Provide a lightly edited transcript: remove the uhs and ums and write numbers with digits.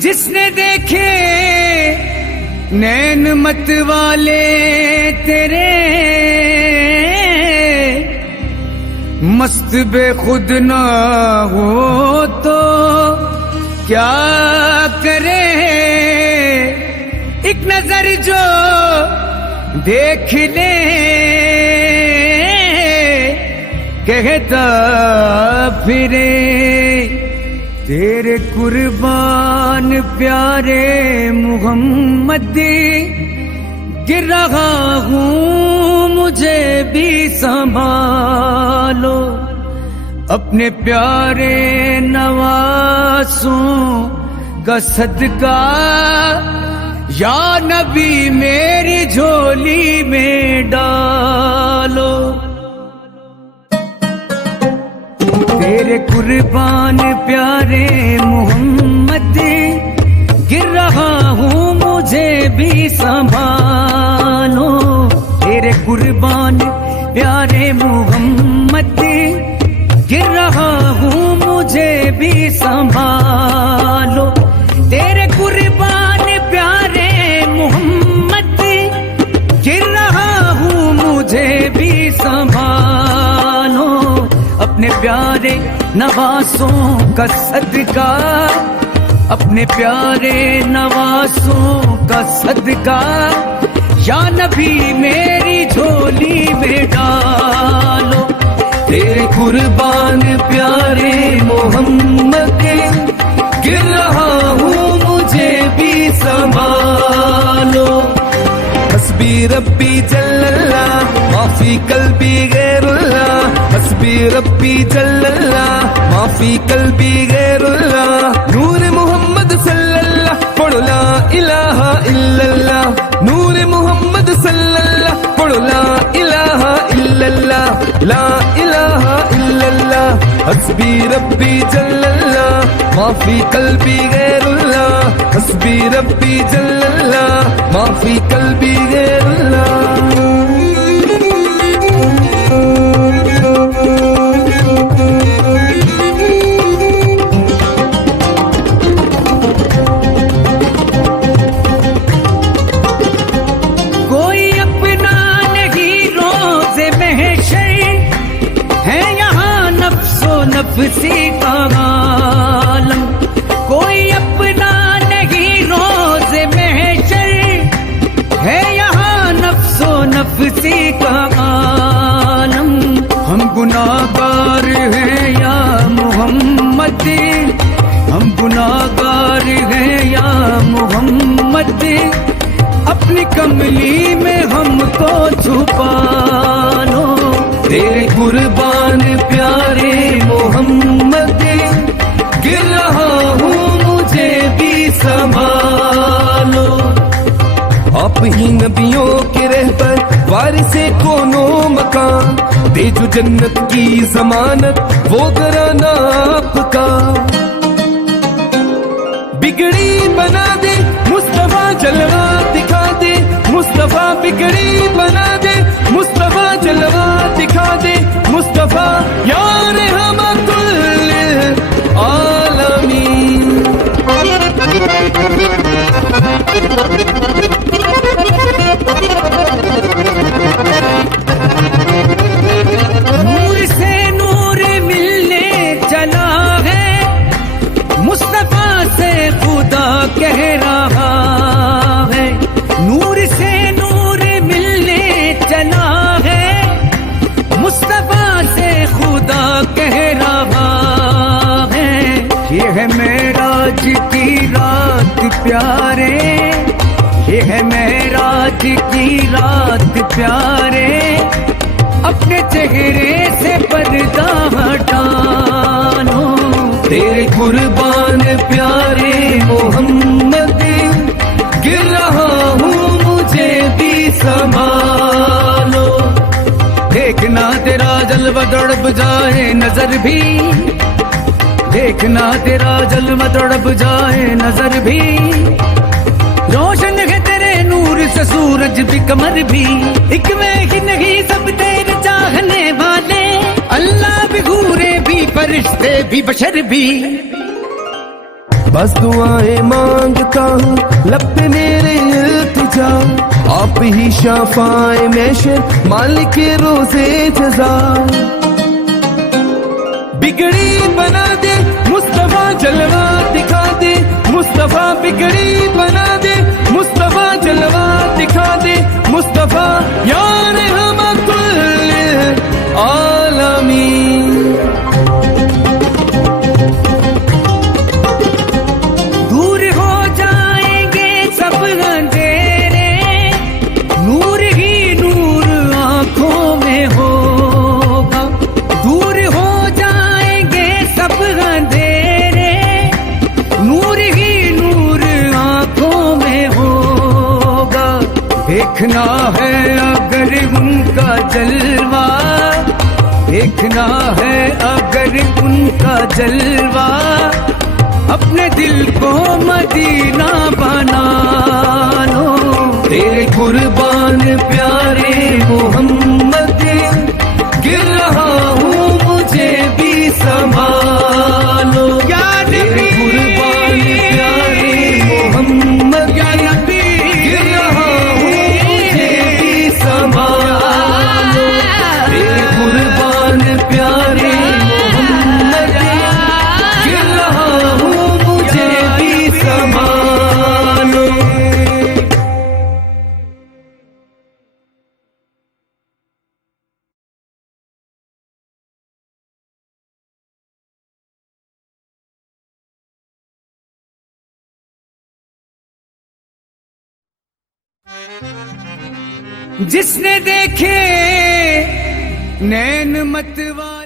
जिसने देखे नैन मत वाले तेरे, मस्त बेखुद ना हो तो क्या करे। एक नजर जो देख ले कहता फिरे, तेरे कुर्बान प्यारे मुहम्मद, गिर रहा हूँ मुझे भी संभालो। अपने प्यारे नवासों का सदका या नबी मेरी झोली में डालो। तेरे कुर्बान प्यारे मोहम्मद, गिर रहा हूँ मुझे भी संभालो। तेरे कुर्बान प्यारे मोहम्मद, गिर रहा हूँ मुझे भी संभालो। तेरे कुर्बान प्यारे मोहम्मद, गिर रहा हूँ मुझे भी संभालो। अपने प्यारे नवासों का सदका, अपने प्यारे नवासों का सदका, या नबी मेरी झोली में डालो। तेरे कुर्बान प्यारे मोहम्मद, गिर रहा हूँ मुझे भी संभालो। हस्बी रब्बी जल्लल्लाह माफी कल्बी गैरुल्लाह, हस्बी रब्बी जल्लल्लाह माफी कल्बी गैरुल्लाह। नूर मोहम्मद सल्लल्लाह पढ़ो ला इलाहा इल्लल्लाह, नूर मोहम्मद सल्लल्लाह पढ़ो ला इलाहा इल्लल्लाह, ला इलाहा इल्लल्लाह। हस्बी रब्बी जल्लल्लाह माफी कल्बी गैरुल्लाह, हस्बी रब्बी जल्लल्लाह माफी कल्बी गैरुल्लाह। कोई अपना नहीं रोज़े महशर है यहाँ नफ्सो नफ्सी का आलम। कोई अपना नहीं रोज़े महशर है यहाँ नफ्सो नफ्सी का आलम। हम गुनाहगार हैं या मोहम्मद, हम गुनाहगार हैं या मोहम्मद, अपनी कमली में हमको छुपा लो। तेरे कुर्बान प्यारे मोहम्मद, गिर रहा हूँ मुझे भी संभालो। आप ही नबियों के रहबर वारिसे कोनो मकान, दे जो जन्नत की जमानत वो घराना आपका। बिगड़ी बना दे मुस्तफा जलवा दिखा दे, मुस्तफा बिगड़ी बना दे, मुस्तफा जलवा दिखा दे। मुस्तफा यार रहमतुल आलमीन। नूर से नूर मिलने चला है, मुस्तफा से खुदा कह रहा है। नूर से नूर मिलने चला है, मुस्तफा से खुदा कह रहा है। ये है मेराज की रात प्यारे, ये है मेराज की रात प्यारे, अपने चेहरे से पर्दा हटा लो। तेरे कुर्बान प्यारे मोहम्मद, गिर रहा हूँ मुझे भी संभालो। देखना तेरा जलवा तड़प जाए नजर भी, देखना तेरा जलवा तड़प जाए नजर भी। रोशन है तेरे नूर से सूरज भी कमर भी, एक मैं ही नहीं सब तेरे चाहने वाले। अल्लाह भी घूरे भी फरिश्ते भी बशर भी। बस दुआएं मांगता हूँ लब पे मेरे इल्तिजा, आप ही शफाए महशर मालिक रोज़े जज़ा। बिगड़ी बना दे मुस्तफा जलवा दिखा दे, मुस्तफा बिगड़ी बना दे, मुस्तफा जलवा दिखा दे, मुस्तफा यार रहमतुल लिल आलमीन। दूर हो जाएंगे सब अंधेरे, नूर ही नूर आंखों में होगा। दूर हो जाएंगे सब अंधेरे, नूर ही नूर आंखों में होगा। देखना है अगर उनका जलवा, देखना है अगर उनका जलवा, अपने दिल को मदीना बना लो। तेरे कुर्बान प्यारे मोहम्मद, गिर रहा हूँ मुझे भी संभालो। तेरे कुर्बान प्यारे मोहम्मद, गिर रहा हूँ मुझे भी संभालो। तेरे कुर्बान प्यारे मोहम्मद, गिर रहा हूँ मुझे भी संभालो। जिसने देखे नैन मतवाले